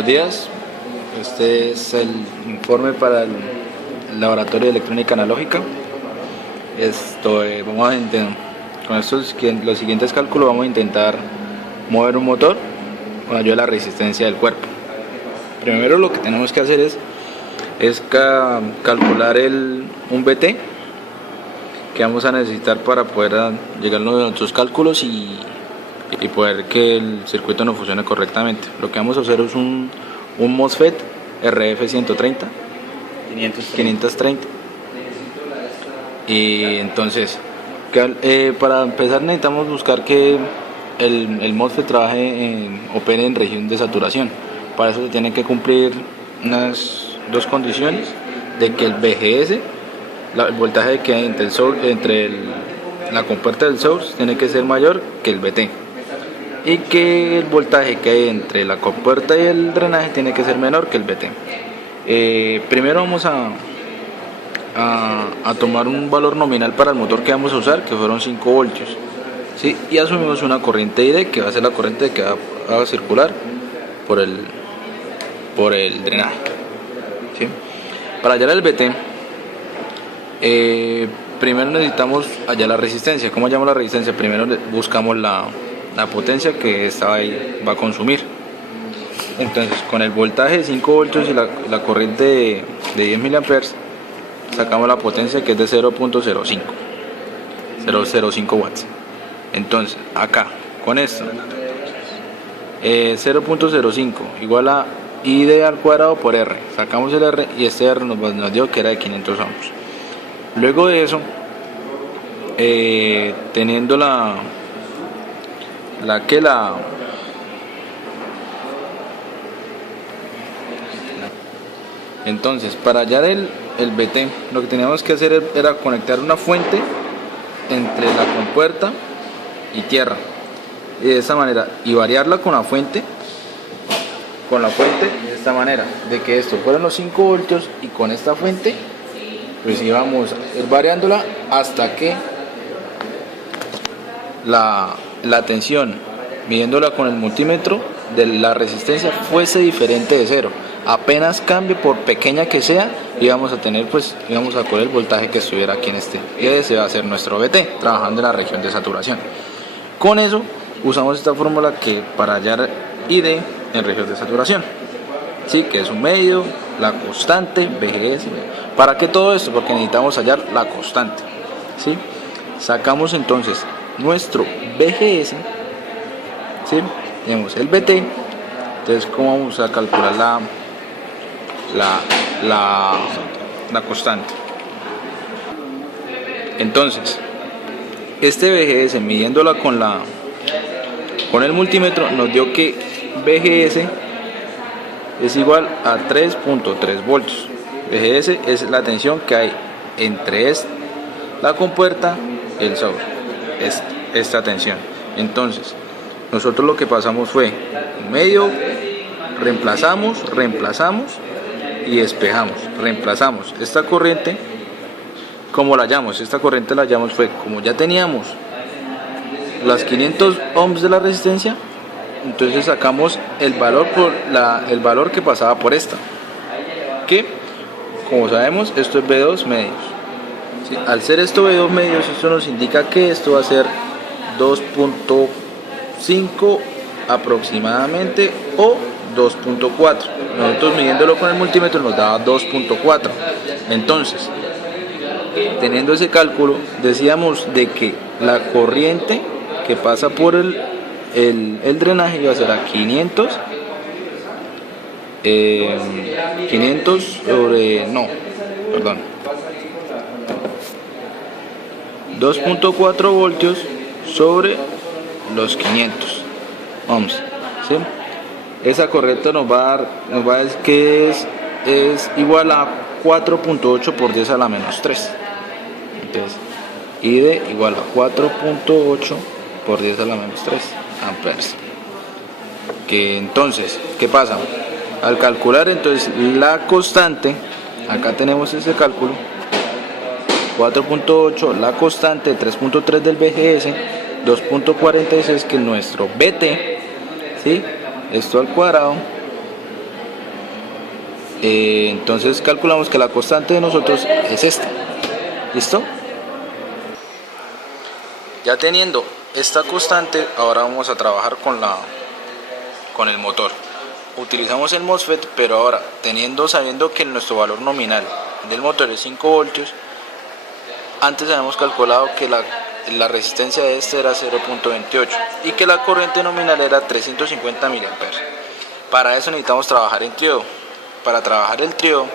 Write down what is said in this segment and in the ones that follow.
Buenos días, este es el informe para el Laboratorio de Electrónica Analógica. Con los siguientes cálculos vamos a intentar mover un motor con ayuda de la resistencia del cuerpo. Primero lo que tenemos que hacer es calcular un VT que vamos a necesitar para poder llegar a nuestros cálculos y poder que el circuito no funcione correctamente. Lo que vamos a hacer es un MOSFET RF130 530. Y entonces para empezar necesitamos buscar que el MOSFET opere en región de saturación. Para eso se tienen que cumplir unas dos condiciones: de que el VGS, el voltaje que hay entre la compuerta del source, tiene que ser mayor que el VT, y que el voltaje que hay entre la compuerta y el drenaje tiene que ser menor que el VT. Primero vamos a tomar un valor nominal para el motor que vamos a usar, que fueron 5 voltios, ¿sí? Y asumimos una corriente ID, que va a ser la corriente que va a circular por el drenaje, ¿sí? Para hallar el VT, primero necesitamos hallar la resistencia. ¿Cómo hallamos la resistencia? Primero buscamos la potencia que esta va a consumir. Entonces, con el voltaje de 5 voltios y la corriente de 10 miliamperes, sacamos la potencia, que es de 0.05 watts. Entonces, acá, con esto, 0.05 igual a ID al cuadrado por R. Sacamos el R y este R nos dio que era de 500 ohms. Luego de eso, teniendo entonces, para hallar el VT, lo que teníamos que hacer era conectar una fuente entre la compuerta y tierra, y de esta manera, y variarla con la fuente de esta manera, de que esto fueran los 5 voltios, y con esta fuente pues íbamos a ir variándola hasta que la tensión, midiéndola con el multímetro, de la resistencia fuese diferente de cero. Apenas cambie, por pequeña que sea, íbamos a coger el voltaje que estuviera aquí en y ese va a ser nuestro VT, trabajando en la región de saturación. Con eso usamos esta fórmula para hallar ID en región de saturación, ¿sí? Que es un medio, la constante, VGS. ¿Para qué todo esto? Porque necesitamos hallar la constante, ¿sí? Sacamos entonces nuestro VGS, ¿sí? Tenemos el VT. Entonces, ¿cómo vamos a calcular la constante? Entonces, este VGS, midiéndola con el multímetro, nos dio que VGS es igual a 3.3 voltios. VGS es la tensión que hay entre la compuerta y el source, esta tensión. Entonces, nosotros lo que pasamos fue un medio, reemplazamos y despejamos. Reemplazamos esta corriente. ¿Cómo la hallamos? Esta corriente la hallamos fue, como ya teníamos las 500 ohms de la resistencia, entonces sacamos el valor que pasaba por esta, que, como sabemos, esto es B2 medios, ¿sí? Al ser esto B2 medios, esto nos indica que esto va a ser 2.5 aproximadamente, o 2.4. Nosotros, midiéndolo con el multímetro, nos daba 2.4. Entonces, teniendo ese cálculo, decíamos de que la corriente que pasa por el drenaje iba a ser a 500 sobre 2.4 voltios sobre los 500 ohms, ¿sí? Esa corriente nos va a dar que es igual a 4.8 por 10 a la menos 3. Entonces, ID igual a 4.8 por 10 a la menos 3 amperes. Entonces, ¿qué pasa? Al calcular entonces la constante, acá tenemos ese cálculo, 4.8, la constante, 3.3 del VGS, 2.46, que es nuestro VT, ¿sí? Esto al cuadrado Entonces calculamos que la constante de nosotros es esta. ¿Listo? Ya teniendo esta constante, ahora vamos a trabajar con el motor. Utilizamos el MOSFET, pero ahora sabiendo que nuestro valor nominal del motor es 5 voltios, antes habíamos calculado que la resistencia de este era 0.28 y que la corriente nominal era 350 mA. Para eso necesitamos trabajar en triodo. Para trabajar el triodo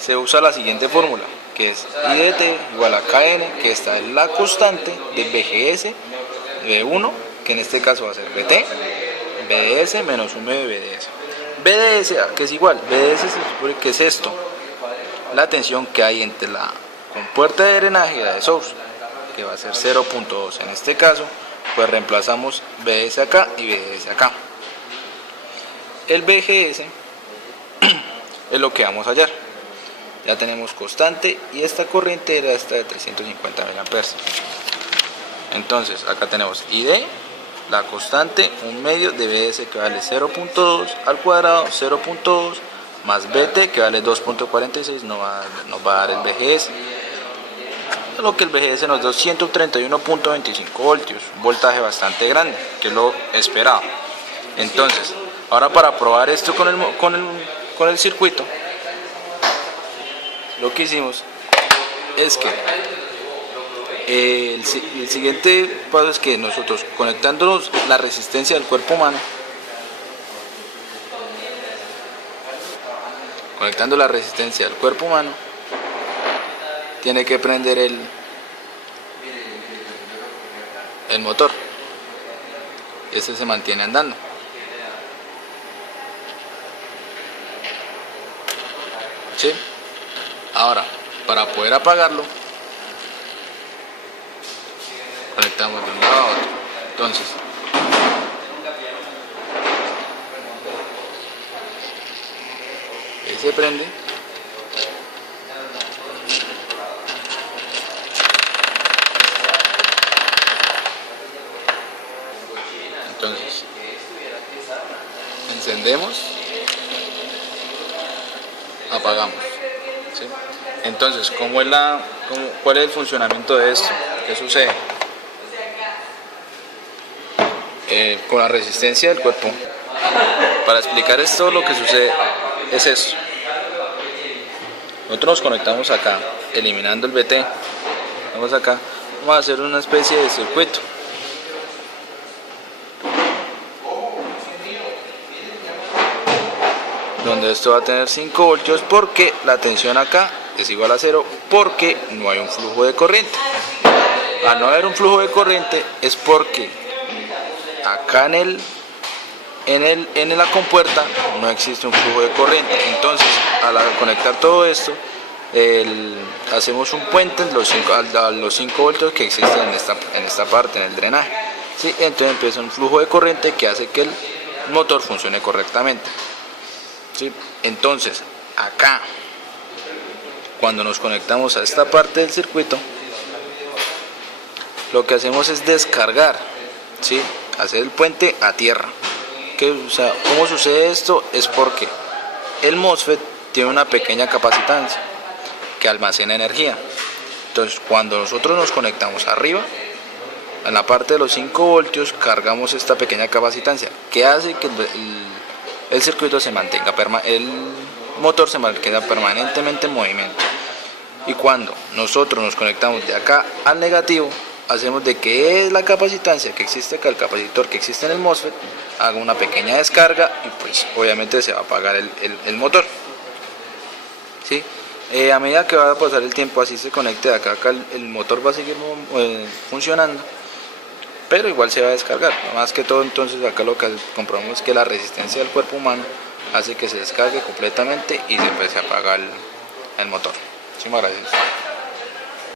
se usa la siguiente fórmula, que es I de T igual a Kn, que esta es la constante del BGS de 1, que en este caso va a ser BT, BDS menos 1 de BDS. BDS, que es igual, BDS se supone que es esto, la tensión que hay entre la compuerta de drenaje y la de source, que va a ser 0.2. En este caso, pues reemplazamos BDS acá y BDS acá. El BGS es lo que vamos a hallar. Ya tenemos constante y esta corriente era esta de 350 mA. Entonces acá tenemos ID, la constante, un medio de BS que vale 0.2 al cuadrado, 0.2 más BT que vale 2.46, nos va a dar el BGS. Lo que el BGS nos da 131.25 voltios, un voltaje bastante grande, que es lo esperado. Entonces, ahora para probar esto con el circuito, lo que hicimos es que el siguiente paso es que nosotros, conectándonos la resistencia del cuerpo humano, tiene que prender el motor. Ese se mantiene andando. ¿Sí? Ahora, para poder apagarlo, conectamos de un lado a otro. Entonces, ahí se prende. Entonces, encendemos, apagamos. ¿Sí? Entonces, ¿cuál es el funcionamiento de esto? ¿Qué sucede? Con la resistencia del cuerpo. Para explicar esto, lo que sucede es esto. Nosotros nos conectamos acá, eliminando el BT. Vamos acá, vamos a hacer una especie de circuito. Donde esto va a tener 5 voltios porque la tensión acá es igual a 0 porque no hay un flujo de corriente. Al no haber un flujo de corriente es porque acá en la compuerta no existe un flujo de corriente. Entonces, al conectar todo esto, hacemos un puente a los 5 voltios que existen en esta parte, en el drenaje. ¿Sí? Entonces empieza un flujo de corriente que hace que el motor funcione correctamente. ¿Sí? Entonces, acá, cuando nos conectamos a esta parte del circuito, lo que hacemos es descargar, ¿sí? Hacer el puente a tierra. ¿Cómo sucede esto? Es porque el MOSFET tiene una pequeña capacitancia que almacena energía. Entonces, cuando nosotros nos conectamos arriba, en la parte de los 5 voltios, cargamos esta pequeña capacitancia que hace que el circuito se mantenga, el motor se mantenga permanentemente en movimiento. Y cuando nosotros nos conectamos de acá al negativo, hacemos de que la capacitancia que existe acá, el capacitor que existe en el MOSFET, haga una pequeña descarga y pues obviamente se va a apagar el motor. ¿Sí? A medida que va a pasar el tiempo, así se conecte de acá a acá, el motor va a seguir funcionando, pero igual se va a descargar. Más que todo, entonces acá lo que comprobamos es que la resistencia del cuerpo humano hace que se descargue completamente y se empiece a apagar el motor. Muchísimas gracias.